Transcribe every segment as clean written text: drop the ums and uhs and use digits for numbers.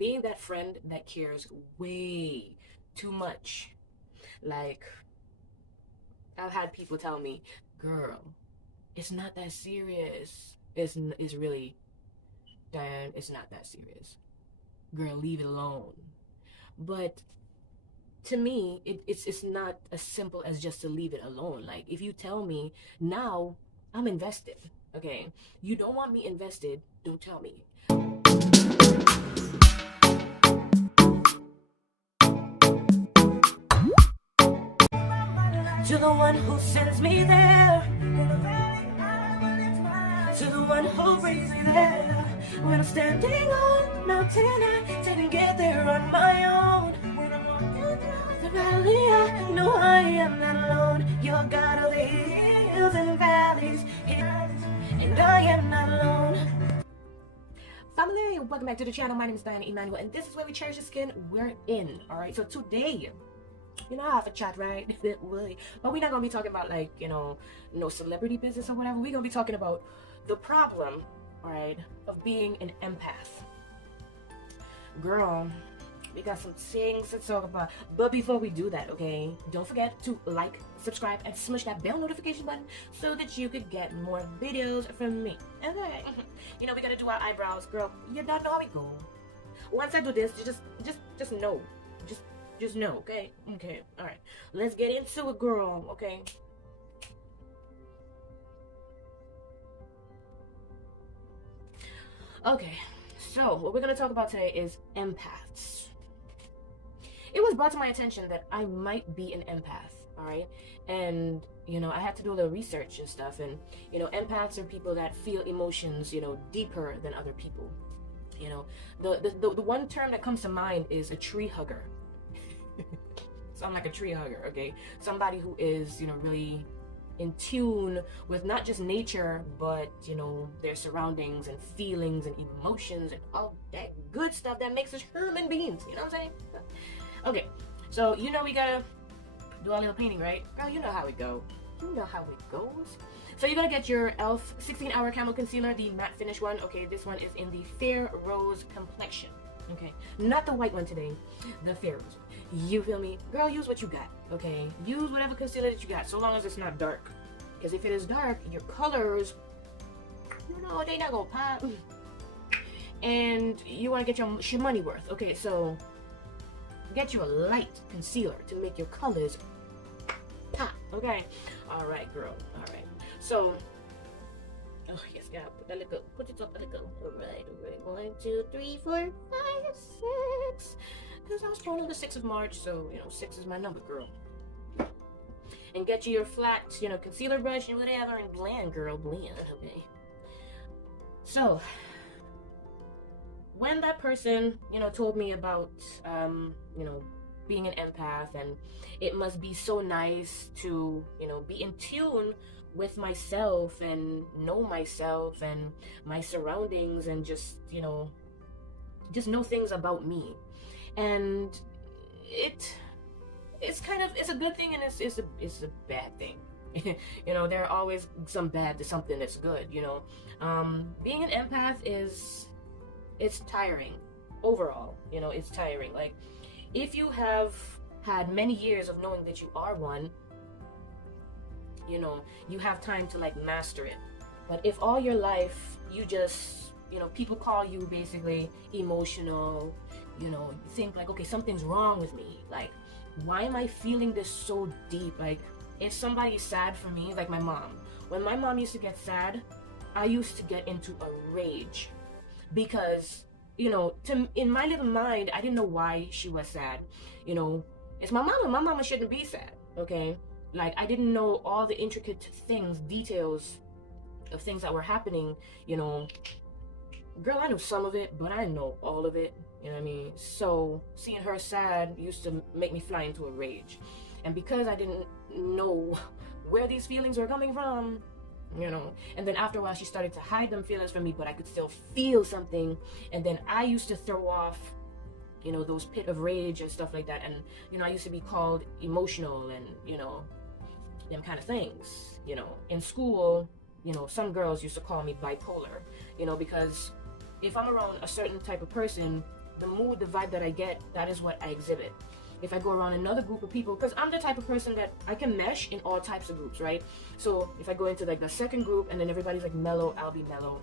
being that friend that cares way too much. Like, I've had people tell me, girl, it's not that serious. It's really, Diane, it's not that serious. Girl, leave it alone. But to me, it's not as simple as just to leave it alone. Like, if you tell me now, I'm invested. Okay, you don't want me invested, don't tell me. To the one who sends me there, to the one who brings me there. When I'm standing on mountain, I didn't get there on my own. The valley, I know I am not alone. You're God of the hills and valleys, and I am not alone. Family, welcome back to the channel. My name is DIANAEMANUEL, and this is where we cherish the skin we're in. Alright, so today, you know, I have a chat, right? But we're not gonna be talking about, like, you know, no celebrity business or whatever. We're gonna be talking about the problem, alright, of being an empath. Girl, we got some things to talk about. But before we do that, okay, don't forget to like, subscribe, and smash that bell notification button so that you could get more videos from me. Okay. You know, we gotta do our eyebrows. Girl, you don't know how we go. Once I do this, you just know. Just know, okay? Okay, alright. Let's get into it, girl, okay? Okay, so what we're gonna talk about today is empaths. It was brought to my attention that I might be an empath, alright? And, you know, I had to do a little research and stuff, and, you know, empaths are people that feel emotions, you know, deeper than other people. You know, the one term that comes to mind is a tree hugger. So I'm like a tree hugger, okay? Somebody who is, you know, really in tune with not just nature, but, you know, their surroundings and feelings and emotions and all that good stuff that makes us human beings, you know what I'm saying? Okay, so, you know, we gotta do our little painting, right? Girl, you know how it goes. You know how it goes. So you're gonna get your e.l.f. 16-hour Camo Concealer, the matte finish one. Okay, this one is in the Fair Rose complexion. Okay, not the white one today, the Fair Rose. You feel me? Girl, use what you got, okay? Use whatever concealer that you got, so long as it's not dark. Because if it is dark, your colors, you know, they not gonna pop. And you wanna get your money worth. Okay, so get you a light concealer to make your colors pop, okay? Alright, girl, alright. So, oh yes, yeah, put it up a little. Alright. 1, 2, 3, 4, 5, 6. Because I was born on the 6th of March, so, you know, 6 is my number, girl. And get you your flat, you know, concealer brush and whatever, and blend, girl, blend, okay? So, when that person, you know, told me about, you know, being an empath, and it must be so nice to, you know, be in tune with myself and know myself and my surroundings and just, you know, just know things about me. And it's a good thing, and it's a bad thing. You know, there are always some bad to something that's good, you know. Being an empath it's tiring overall, you know. It's tiring. Like, if you have had many years of knowing that you are one, you know, you have time to, like, master it. But if all your life you just, you know, people call you basically emotional, you know, you think like, okay, something's wrong with me. Like, why am I feeling this so deep? Like, if somebody's sad for me, like my mom. When my mom used to get sad, I used to get into a rage. Because, you know, in my little mind, I didn't know why she was sad. You know, it's my mama. My mama shouldn't be sad, okay? Like, I didn't know all the intricate things, details of things that were happening, you know. Girl, I knew some of it, but I didn't know all of it. You know what I mean? So seeing her sad used to make me fly into a rage. And because I didn't know where these feelings were coming from, you know, and then after a while she started to hide them feelings from me, but I could still feel something. And then I used to throw off, you know, those pit of rage and stuff like that. And, you know, I used to be called emotional and, you know, them kind of things. You know, in school, you know, some girls used to call me bipolar, you know, because if I'm around a certain type of person, the mood, the vibe that I get, that is what I exhibit. If I go around another group of people, because I'm the type of person that I can mesh in all types of groups, right? So if I go into like the second group and then everybody's like mellow, I'll be mellow.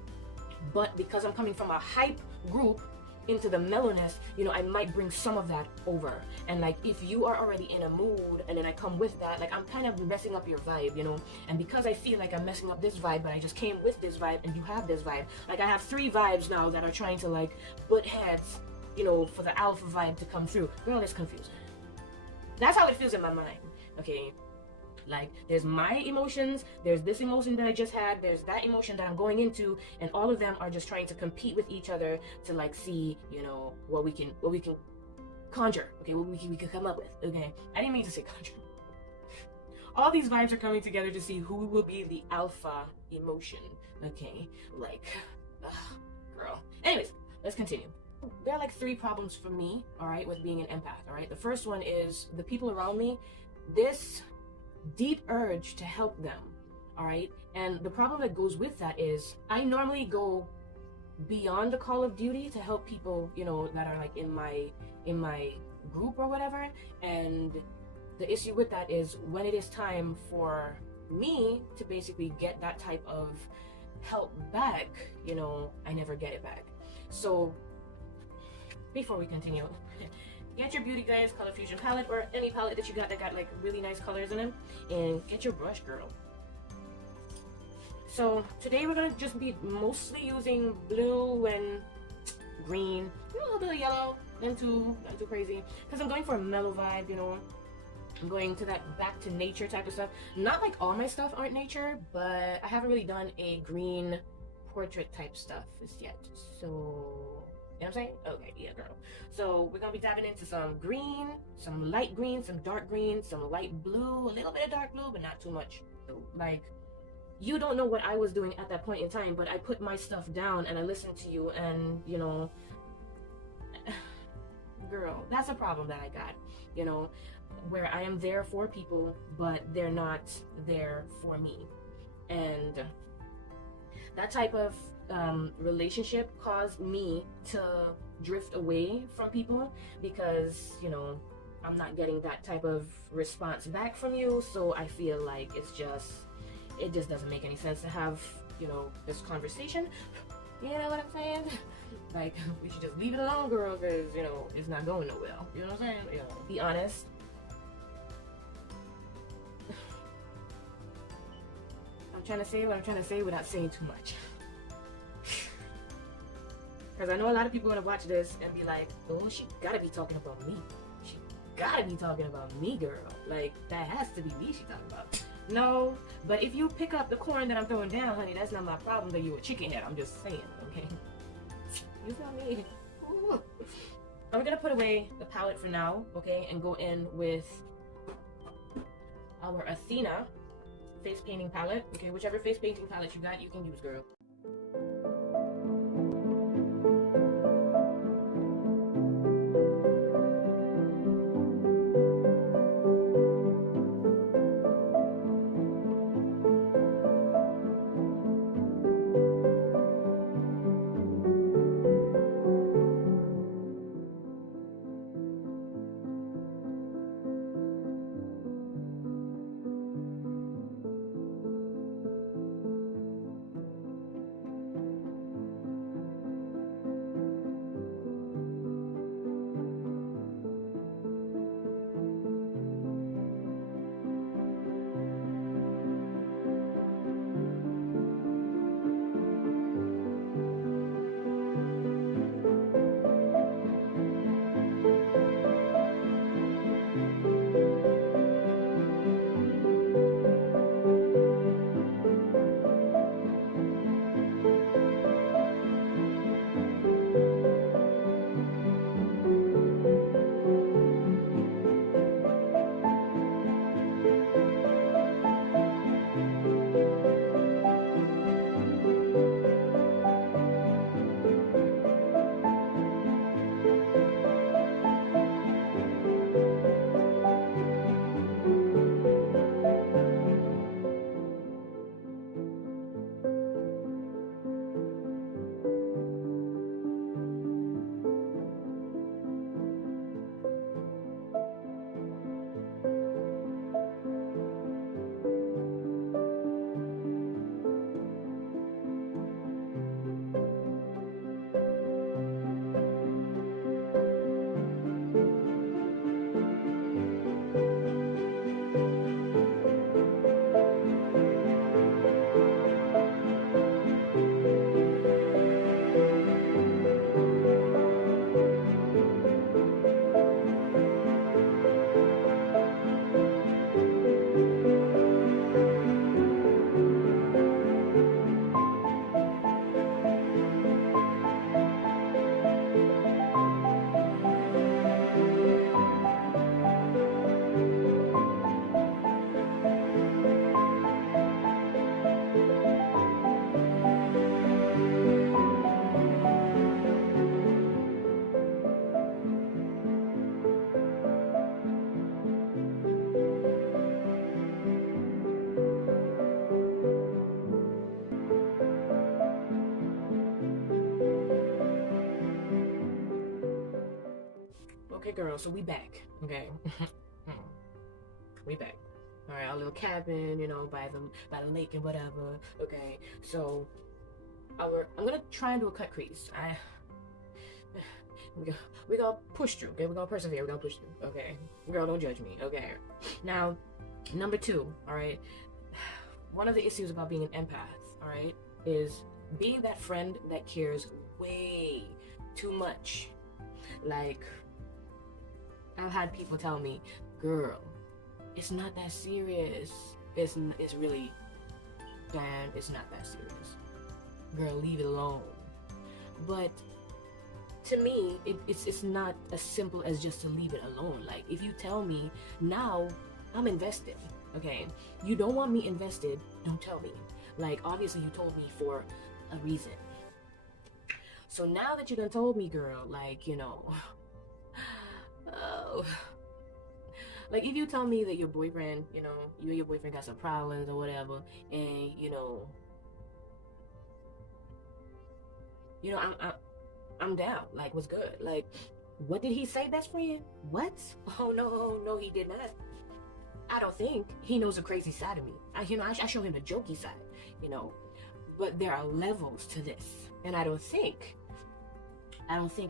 But because I'm coming from a hype group into the mellowness, you know, I might bring some of that over. And like, if you are already in a mood and then I come with that, like I'm kind of messing up your vibe, you know? And because I feel like I'm messing up this vibe, but I just came with this vibe and you have this vibe. Like I have 3 vibes now that are trying to like butt heads, you know, for the alpha vibe to come through. Girl, it's confusing. That's how it feels in my mind, okay? Like, there's my emotions, there's this emotion that I just had, there's that emotion that I'm going into, and all of them are just trying to compete with each other to like see, you know, what we can conjure, okay, what we can come up with, okay? I didn't mean to say conjure. All these vibes are coming together to see who will be the alpha emotion, okay? Like, ugh, girl. Anyways, let's continue. There are like 3 problems for me, all right, with being an empath, all right? The first one is the people around me, this deep urge to help them, all right? And the problem that goes with that is I normally go beyond the call of duty to help people, you know, that are like in my group or whatever. And the issue with that is when it is time for me to basically get that type of help back, you know, I never get it back. So before we continue, get your Beauty Guys Color Fusion palette or any palette that you got that got like really nice colors in them, and get your brush, girl. So today we're gonna just be mostly using blue and green, a little bit of yellow, not too crazy, because I'm going for a mellow vibe, you know. I'm going to that back to nature type of stuff. Not like all my stuff aren't nature, but I haven't really done a green portrait type stuff as yet. So, you know what I'm saying? Okay, yeah, girl. So we're gonna be diving into some green, some light green, some dark green, some light blue, a little bit of dark blue, but not too much. So, like, you don't know what I was doing at that point in time, but I put my stuff down and I listened to you, and, you know, girl, that's a problem that I got, you know, where I am there for people, but they're not there for me. And that type of relationship caused me to drift away from people because, you know, I'm not getting that type of response back from you. So I feel like it just doesn't make any sense to have, you know, this conversation. You know what I'm saying? Like, we should just leave it alone, girl, because, you know, it's not going nowhere. You know what I'm saying? You know, be honest. I'm trying to say what I'm trying to say without saying too much. Because I know a lot of people are going to watch this and be like, oh, she gotta be talking about me. She gotta be talking about me, girl. Like, that has to be me she talking about. No, but if you pick up the corn that I'm throwing down, honey, that's not my problem that you're a chicken head. I'm just saying, okay? You feel me? Ooh. I'm going to put away the palette for now, okay? And go in with our Athena face painting palette. Okay, whichever face painting palette you got, you can use, girl. Okay, girl, so we back. Okay. We back. All right, our little cabin, you know, by the lake and whatever. Okay, so I'm gonna try and do a cut crease. We gonna push through. Okay, we're gonna persevere. We're gonna push through. Okay, girl, don't judge me. Okay. Now, number 2. All right. One of the issues about being an empath, all right, is being that friend that cares way too much. Like, I've had people tell me, girl, it's not that serious. It's really, damn, it's not that serious. Girl, leave it alone. But to me, it's not as simple as just to leave it alone. Like, if you tell me, now I'm invested. Okay, you don't want me invested, don't tell me. Like, obviously you told me for a reason. So now that you done told me, girl, like, you know, oh, like, if you tell me that your boyfriend, you know, you and your boyfriend got some problems or whatever, and you know, I'm down. Like, what's good? Like, what did he say, best friend? What? Oh no, he did not. I don't think he knows the crazy side of me. I show him the jokey side, you know, but there are levels to this, and I don't think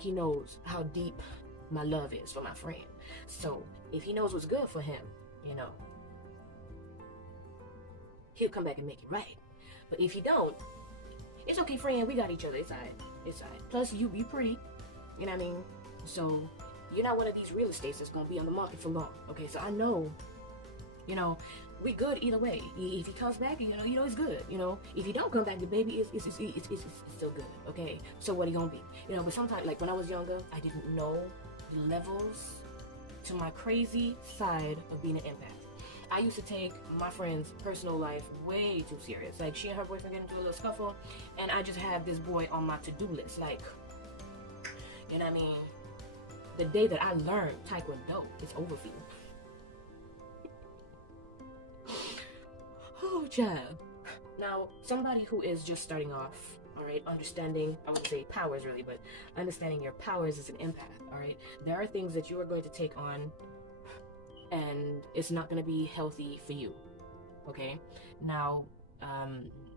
he knows how deep my love is for my friend. So if he knows what's good for him, you know, he'll come back and make it right. But if he don't, it's okay, friend. We got each other. It's alright. It's alright. Plus, you pretty. You know what I mean? So you're not one of these real estates that's gonna be on the market for long. Okay, so I know. You know, we good either way. If he comes back, you know, it's good. You know, if he don't come back, the baby is still good. Okay, so what he gonna be? You know, but sometimes, like when I was younger, I didn't know the levels to my crazy side of being an empath. I used to take my friend's personal life way too serious. Like, she and her boyfriend get into a little scuffle, and I just had this boy on my to-do list. Like, you know what I mean? The day that I learned Taekwondo, it's over for you. Oh, child. Now, somebody who is just starting off, all right, understanding, I wouldn't say powers really, but understanding your powers as an empath, all right, there are things that you are going to take on, and it's not going to be healthy for you, okay? Now,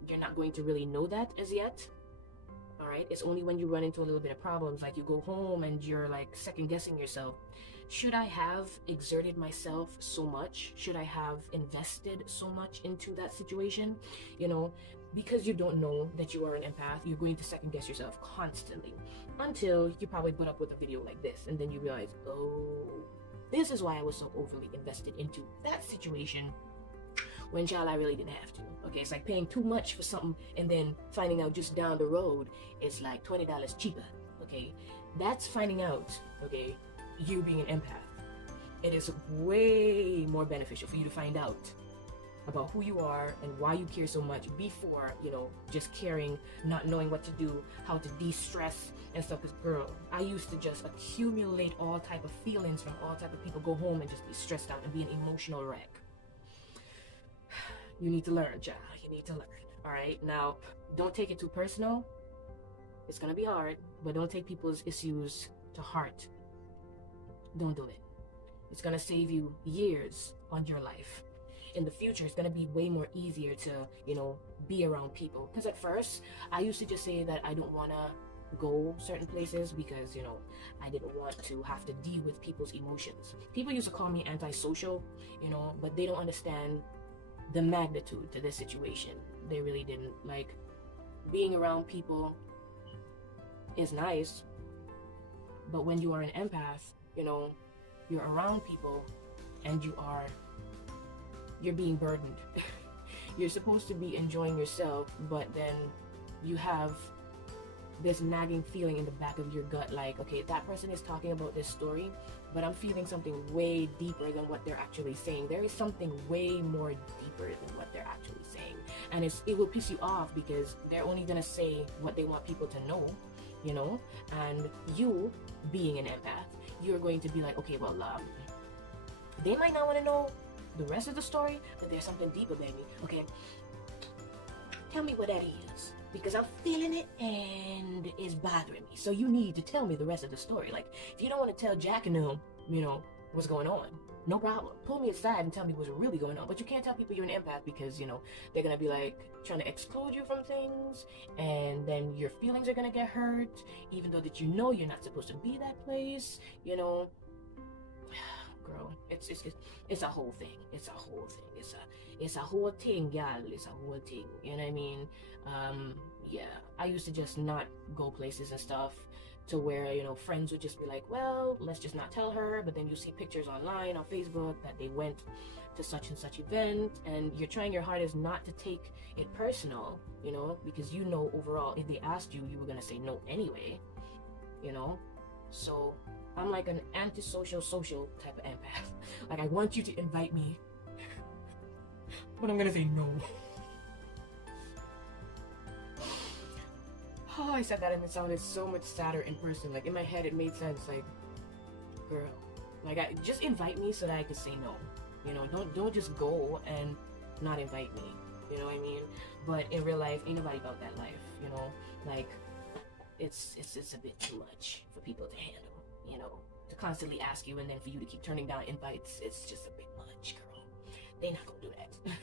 you're not going to really know that as yet, all right? It's only when you run into a little bit of problems, like you go home and you're like second-guessing yourself. Should I have exerted myself so much? Should I have invested so much into that situation? You know, because you don't know that you are an empath, you're going to second guess yourself constantly until you probably put up with a video like this, and then you realize, oh, this is why I was so overly invested into that situation when, child, I really didn't have to. Okay, it's like paying too much for something and then finding out just down the road it's like $20 cheaper. Okay, that's finding out, okay, you being an empath. It is way more beneficial for you to find out about who you are and why you care so much before, you know, just caring, not knowing what to do, how to de-stress and stuff. Because, girl, I used to just accumulate all type of feelings from all type of people, go home and just be stressed out and be an emotional wreck. You need to learn, child. You need to learn. All right, now, don't take it too personal. It's gonna be hard, but don't take people's issues to heart. Don't do it. It's gonna save you years on your life. In the future, it's gonna be way more easier to, you know, be around people. Because at first, I used to just say that I don't wanna go certain places because, you know, I didn't want to have to deal with people's emotions. People used to call me antisocial, you know, but they don't understand the magnitude to this situation. They really didn't. Like, being around people is nice, but when you are an empath, you know, you're around people and you're being burdened. You're supposed to be enjoying yourself, but then you have this nagging feeling in the back of your gut, like, okay, that person is talking about this story, but I'm feeling something way deeper than what they're actually saying. There is something way more deeper than what they're actually saying, and it will piss you off because they're only gonna say what they want people to know, you know. And you, being an empath, you're going to be like, okay, well, they might not want to know the rest of the story, but there's something deeper, baby. Okay, tell me what that is. because I'm feeling it and it's bothering me. So you need to tell me the rest of the story. Like, if you don't want to tell Jack and them, you know, what's going on, no problem. Pull me aside and tell me what's really going on. But you can't tell people you're an empath because, you know, they're going to be like trying to exclude you from things, and then your feelings are going to get hurt, even though that you know you're not supposed to be that place, you know. Girl, it's a whole thing. It's a whole thing. It's a whole thing, y'all. It's a whole thing. You know what I mean? Yeah. I used to just not go places and stuff, to where, you know, friends would just be like, well, let's just not tell her. But then you see pictures online on Facebook that they went to such and such event, and you're trying your hardest not to take it personal, you know, because you know overall if they asked you, you were gonna say no anyway, you know. So I'm like an antisocial social type of empath. Like, I want you to invite me, but I'm gonna say no. Oh, I said that and it sounded so much sadder in person. Like, in my head it made sense. Like, girl, like, just invite me so that I could say no. You know, don't just go and not invite me. You know what I mean? But in real life, ain't nobody about that life. You know, like, it's a bit too much for people to handle. You know, to constantly ask you and then for you to keep turning down invites, it's just a bit much, girl. They not gonna do that.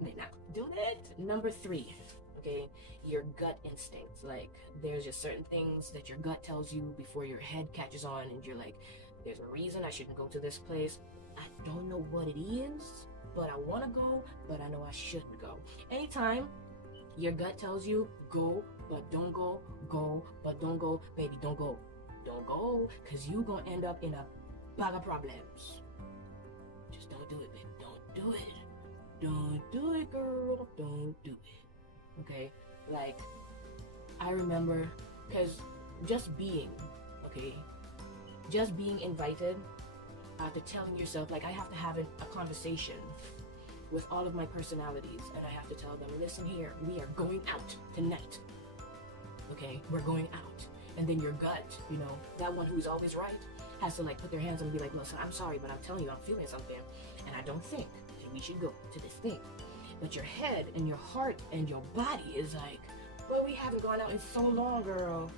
They not gonna do that. Number 3, okay, your gut instincts. Like, there's just certain things that your gut tells you before your head catches on, and you're like, there's a reason I shouldn't go to this place. I don't know what it is, but I want to go, but I know I shouldn't go. Anytime your gut tells you go but don't go, go but don't go, baby, don't go. Don't go, because you gonna end up in a bag of problems. Just don't do it, baby. Don't do it. Don't do it, girl. Don't do it. Okay? Like, I remember, because just being invited, to telling yourself, like, I have to have a conversation with all of my personalities, and I have to tell them, listen here, we are going out tonight. Okay? We're going out. And then your gut, you know, that one who's always right, has to, like, put their hands on and be like, listen, I'm sorry, but I'm telling you, I'm feeling something, and I don't think that we should go to this thing. But your head and your heart and your body is like, well, we haven't gone out in so long, girl.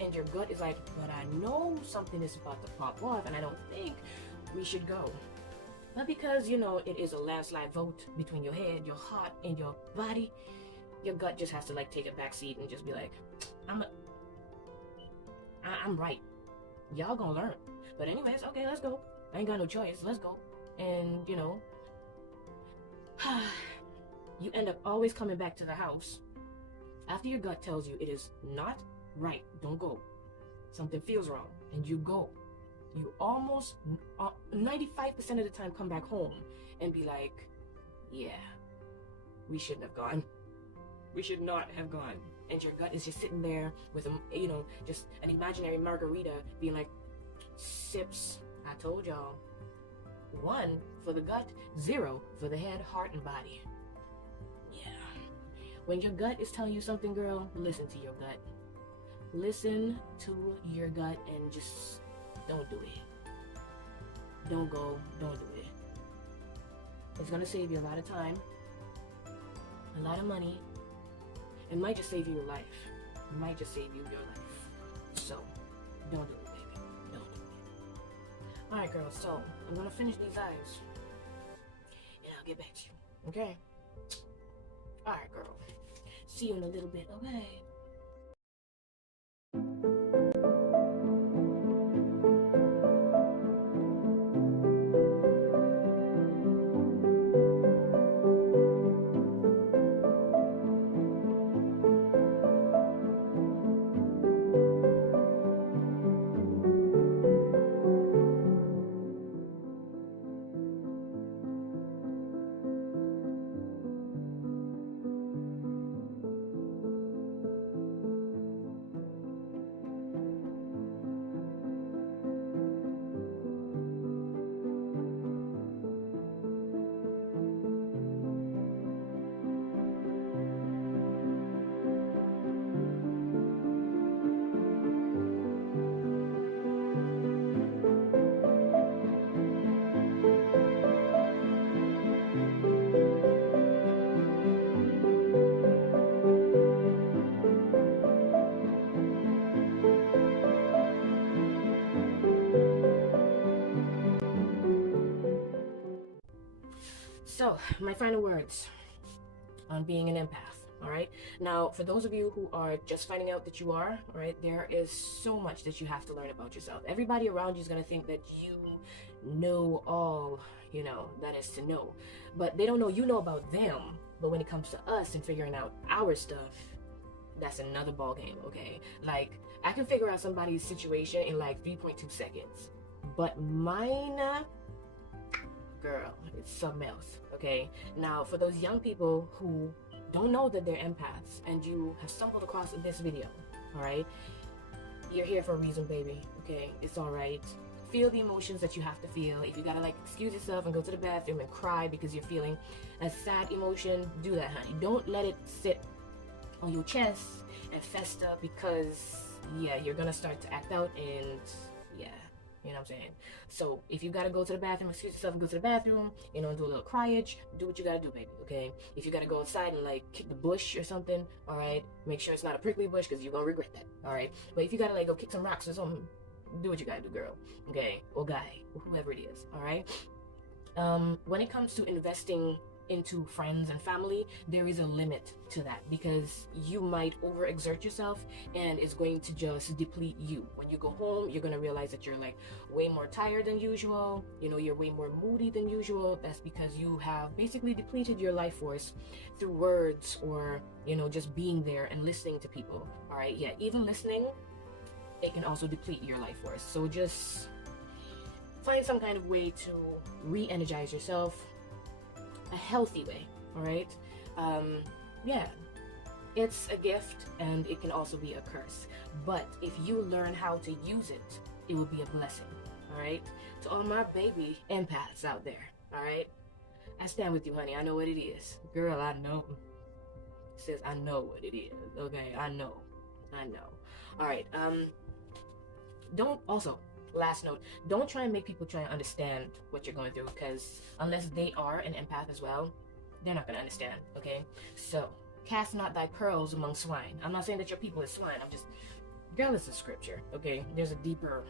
And your gut is like, but I know something is about to pop off, and I don't think we should go. But because, you know, it is a landslide vote between your head, your heart, and your body, your gut just has to, like, take a back seat and just be like, I'm right. Y'all gonna learn. But anyways, okay, let's go. I ain't got no choice. Let's go. And, you know, you end up always coming back to the house after your gut tells you it is not right. Don't go. Something feels wrong. And you go. You almost 95% of the time come back home and be like, yeah, we shouldn't have gone. We should not have gone. And your gut is just sitting there with a, you know, just an imaginary margarita being like, sips. I told y'all. 1 for the gut, 0 for the head, heart, and body. Yeah. When your gut is telling you something, girl, listen to your gut. Listen to your gut and just don't do it. Don't go. Don't do it. It's gonna save you a lot of time, a lot of money. It might just save you your life. It might just save you your life. So, don't do it, baby. Don't do it. Alright, girl, so I'm gonna finish these eyes. And I'll get back to you. Okay? Alright, girl. See you in a little bit, okay? So, my final words on being an empath. All right. Now, for those of you who are just finding out that you are, all right, there is so much that you have to learn about yourself. Everybody around you is going to think that you know all, you know, that is to know, but they don't know you know about them. But when it comes to us and figuring out our stuff, that's another ball game. Okay. Like, I can figure out somebody's situation in like 3.2 seconds, but mine, girl, it's something else. Okay. Now, for those young people who don't know that they're empaths and you have stumbled across this video, all right, you're here for a reason, baby. Okay, it's all right. Feel the emotions that you have to feel. If you gotta like excuse yourself and go to the bathroom and cry because you're feeling a sad emotion, do that, honey. Don't let it sit on your chest and fester, because yeah, you're gonna start to act out, and yeah, you know what I'm saying? So if you gotta go to the bathroom, excuse yourself and go to the bathroom, you know, do a little cryage, do what you gotta do, baby, okay? If you gotta go outside and like kick the bush or something, all right, make sure it's not a prickly bush, because you're gonna regret that, all right? But if you gotta like go kick some rocks or something, do what you gotta do, girl, okay? Or guy, or whoever it is, all right? When it comes to investing into friends and family, there is a limit to that, because you might overexert yourself and it's going to just deplete you. When you go home, you're going to realize that you're like way more tired than usual, you know, you're way more moody than usual. That's because you have basically depleted your life force through words, or, you know, just being there and listening to people. All right, yeah, even listening, it can also deplete your life force. So just find some kind of way to re-energize yourself, a healthy way, all right? Yeah, it's a gift and it can also be a curse, but if you learn how to use it, it will be a blessing, all right? To all my baby empaths out there, all right? I stand with you, honey. I know what it is. Girl, I know. Sis, I know what it is, okay? I know. All right, don't, also, last note, don't try and make people try and understand what you're going through, because unless they are an empath as well, they're not going to understand, okay? So, cast not thy pearls among swine. I'm not saying that your people is swine. I'm just, girl, it's a scripture, okay? There's a deeper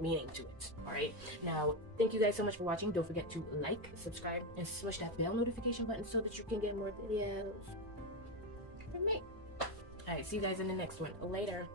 meaning to it, all right? Now, thank you guys so much for watching. Don't forget to like, subscribe, and smush that bell notification button so that you can get more videos from me. All right, see you guys in the next one. Later.